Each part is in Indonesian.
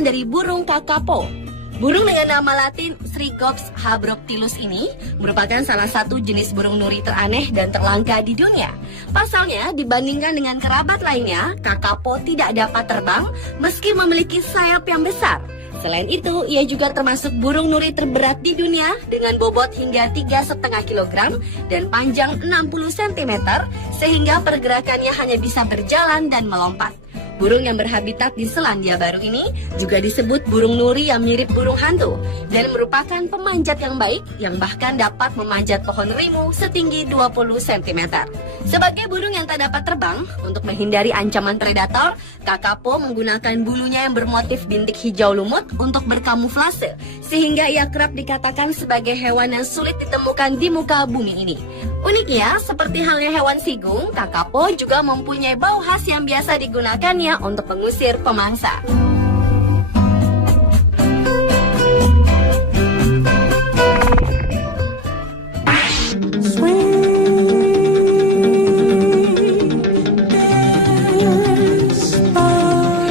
keturunan dari burung kakapo. Burung dengan nama latin Srigops habroctilus ini merupakan salah satu jenis burung nuri teraneh dan terlangka di dunia. Pasalnya, dibandingkan dengan kerabat lainnya, kakapo tidak dapat terbang meski memiliki sayap yang besar. Selain itu, ia juga termasuk burung nuri terberat di dunia dengan bobot hingga 3,5 kg dan panjang 60 cm, sehingga pergerakannya hanya bisa berjalan dan melompat. Burung yang berhabitat di Selandia Baru ini juga disebut burung nuri yang mirip burung hantu dan merupakan pemanjat yang baik yang bahkan dapat memanjat pohon rimu setinggi 20 cm. Sebagai burung yang tak dapat terbang, untuk menghindari ancaman predator, kakapo menggunakan bulunya yang bermotif bintik hijau lumut untuk berkamuflase, sehingga ia kerap dikatakan sebagai hewan yang sulit ditemukan di muka bumi ini. Uniknya, seperti halnya hewan sigung, kakapo juga mempunyai bau khas yang biasa digunakannya untuk mengusir pemangsa.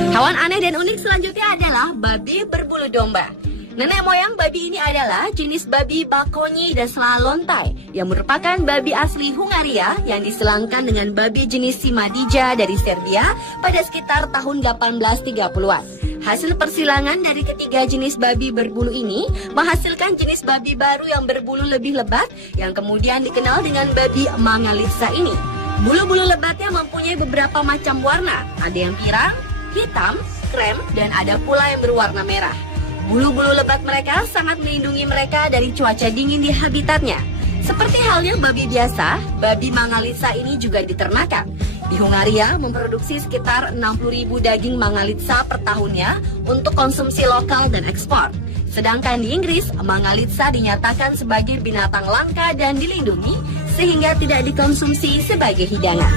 Hewan aneh dan unik selanjutnya adalah babi berbulu domba. Nenek moyang babi ini adalah jenis babi Bakonyi dan Slalontai yang merupakan babi asli Hungaria yang diselangkan dengan babi jenis Simadija dari Serbia pada sekitar tahun 1830-an. Hasil persilangan dari ketiga jenis babi berbulu ini menghasilkan jenis babi baru yang berbulu lebih lebat yang kemudian dikenal dengan babi Mangalitsa ini. Bulu-bulu lebatnya mempunyai beberapa macam warna, ada yang pirang, hitam, krem, dan ada pula yang berwarna merah. Bulu-bulu lebat mereka sangat melindungi mereka dari cuaca dingin di habitatnya. Seperti halnya babi biasa, babi Mangalitsa ini juga diternakan. Di Hungaria memproduksi sekitar 60.000 daging Mangalitsa per tahunnya untuk konsumsi lokal dan ekspor. Sedangkan di Inggris, Mangalitsa dinyatakan sebagai binatang langka dan dilindungi sehingga tidak dikonsumsi sebagai hidangan.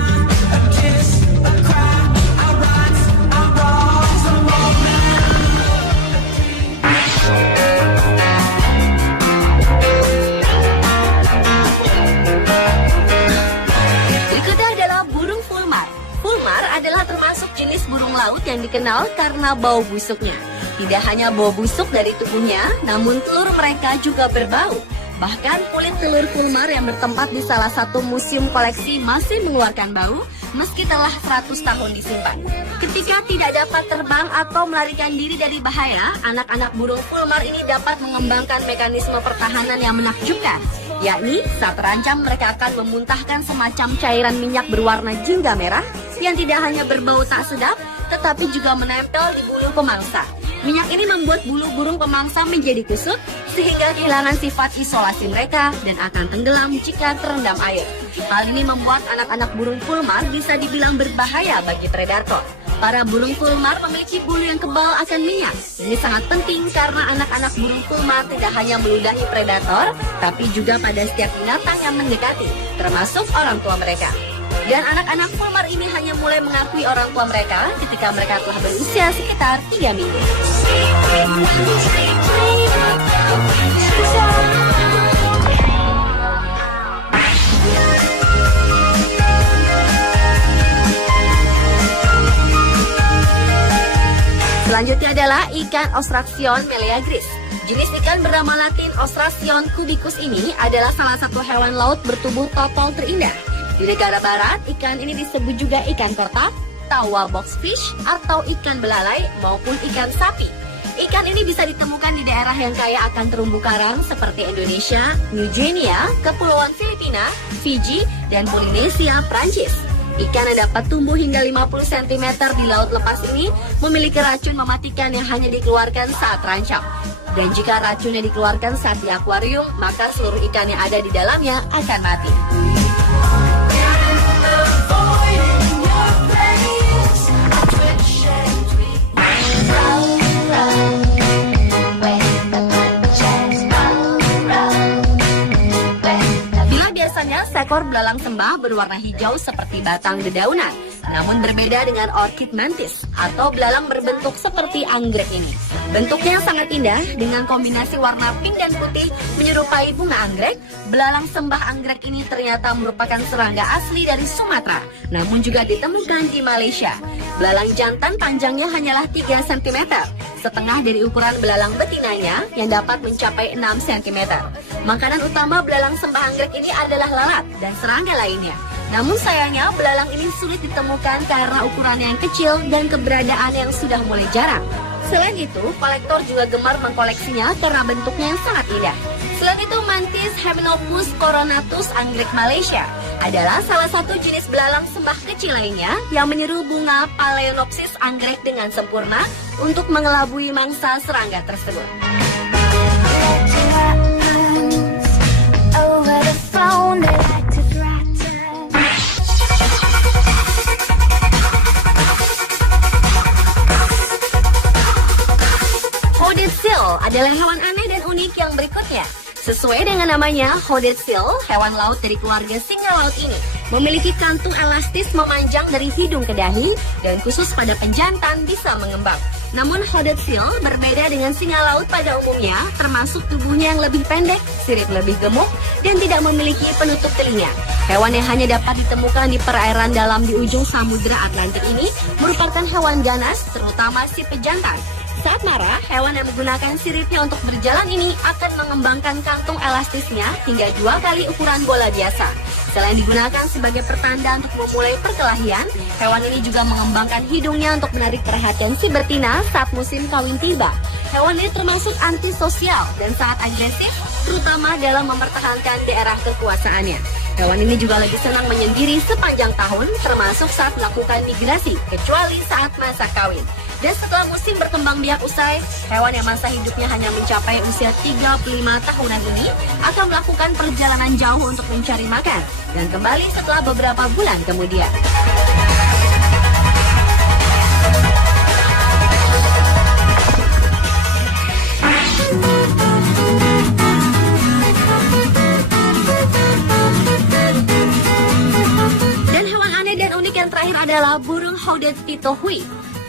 Adalah termasuk jenis burung laut yang dikenal karena bau busuknya. Tidak hanya bau busuk dari tubuhnya, namun telur mereka juga berbau. Bahkan kulit telur fulmar yang bertempat di salah satu museum koleksi masih mengeluarkan bau meski telah 100 tahun disimpan. Ketika tidak dapat terbang atau melarikan diri dari bahaya, anak-anak burung fulmar ini dapat mengembangkan mekanisme pertahanan yang menakjubkan, yakni saat terancam mereka akan memuntahkan semacam cairan minyak berwarna jingga merah yang tidak hanya berbau tak sedap, tetapi juga menempel di bulu pemangsa. Minyak ini membuat bulu burung pemangsa menjadi kusut, sehingga kehilangan sifat isolasi mereka dan akan tenggelam jika terendam air. Hal ini membuat anak-anak burung fulmar bisa dibilang berbahaya bagi predator. Para burung fulmar memiliki bulu yang kebal akan minyak. Ini sangat penting karena anak-anak burung fulmar tidak hanya meludahi predator, tapi juga pada setiap binatang yang mendekati, termasuk orang tua mereka. Dan anak-anak fulmar ini hanya mulai mengakui orang tua mereka ketika mereka telah berusia sekitar 3 minggu. Selanjutnya adalah ikan Ostracion meleagris. Jenis ikan bernama latin Ostracion cubicus ini adalah salah satu hewan laut bertubuh total terindah. Di negara barat, ikan ini disebut juga ikan kotak, tawa boxfish, atau ikan belalai maupun ikan sapi. Ikan ini bisa ditemukan di daerah yang kaya akan terumbu karang seperti Indonesia, New Guinea, Kepulauan Filipina, Fiji, dan Polinesia, Prancis. Ikan yang dapat tumbuh hingga 50 cm di laut lepas ini memiliki racun mematikan yang hanya dikeluarkan saat terancam. Dan jika racunnya dikeluarkan saat di akuarium, maka seluruh ikan yang ada di dalamnya akan mati. Seekor belalang sembah berwarna hijau seperti batang dedaunan, namun berbeda dengan orchid mantis atau belalang berbentuk seperti anggrek ini. Bentuknya sangat indah dengan kombinasi warna pink dan putih menyerupai bunga anggrek. Belalang sembah anggrek ini ternyata merupakan serangga asli dari Sumatera, namun juga ditemukan di Malaysia. Belalang jantan panjangnya hanyalah 3 cm, setengah dari ukuran belalang betinanya yang dapat mencapai 6 cm. Makanan utama belalang sembah anggrek ini adalah lalat dan serangga lainnya. Namun sayangnya belalang ini sulit ditemukan karena ukurannya yang kecil dan keberadaan yang sudah mulai jarang. Selain itu, kolektor juga gemar mengkoleksinya karena bentuknya yang sangat indah. Selain itu, mantis Hymenopus coronatus anggrek Malaysia adalah salah satu jenis belalang sembah kecil lainnya yang menyeru bunga Phalaenopsis anggrek dengan sempurna untuk mengelabui mangsa serangga tersebut. Hooded seal adalah hewan aneh dan unik yang berikutnya. Sesuai dengan namanya, hooded seal, hewan laut dari keluarga singa laut ini memiliki kantung elastis memanjang dari hidung ke dahi dan khusus pada penjantan bisa mengembang. Namun hooded seal berbeda dengan singa laut pada umumnya, termasuk tubuhnya yang lebih pendek, sirip lebih gemuk, dan tidak memiliki penutup telinga. Hewan yang hanya dapat ditemukan di perairan dalam di ujung Samudra Atlantik ini merupakan hewan ganas, terutama si pejantan. Saat marah, hewan yang menggunakan siripnya untuk berjalan ini akan mengembangkan kantung elastisnya hingga 2 kali ukuran bola biasa. Selain digunakan sebagai pertanda untuk memulai perkelahian, hewan ini juga mengembangkan hidungnya untuk menarik perhatian si betina saat musim kawin tiba. Hewan ini termasuk antisosial dan sangat agresif, terutama dalam mempertahankan daerah kekuasaannya. Hewan ini juga lebih senang menyendiri sepanjang tahun, termasuk saat melakukan migrasi, kecuali saat masa kawin. Dan setelah musim berkembang biak usai, hewan yang masa hidupnya hanya mencapai usia 35 tahunan ini akan melakukan perjalanan jauh untuk mencari makan dan kembali setelah beberapa bulan kemudian. Dan hewan aneh dan unik yang terakhir adalah burung hooded pitohui.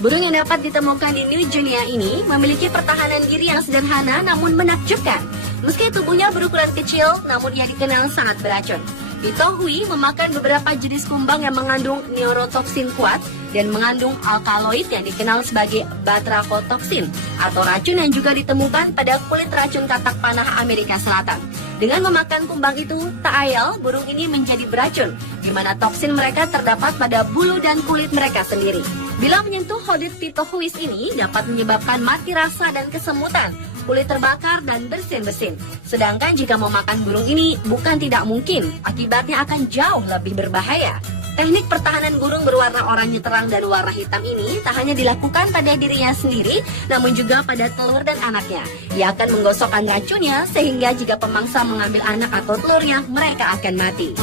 Burung yang dapat ditemukan di New Guinea ini memiliki pertahanan diri yang sederhana namun menakjubkan. Meski tubuhnya berukuran kecil, namun ia dikenal sangat beracun. Pitohui memakan beberapa jenis kumbang yang mengandung neurotoksin kuat dan mengandung alkaloid yang dikenal sebagai batrachotoksin atau racun yang juga ditemukan pada kulit racun katak panah Amerika Selatan. Dengan memakan kumbang itu, tak ayal burung ini menjadi beracun, di mana toksin mereka terdapat pada bulu dan kulit mereka sendiri. Bila menyentuh hooded pitohuis ini dapat menyebabkan mati rasa dan kesemutan, kulit terbakar dan bersin-bersin. Sedangkan jika memakan burung ini bukan tidak mungkin, akibatnya akan jauh lebih berbahaya. Teknik pertahanan burung berwarna oranye terang dan warna hitam ini tak hanya dilakukan pada dirinya sendiri, namun juga pada telur dan anaknya. Ia akan menggosokkan racunnya sehingga jika pemangsa mengambil anak atau telurnya, mereka akan mati.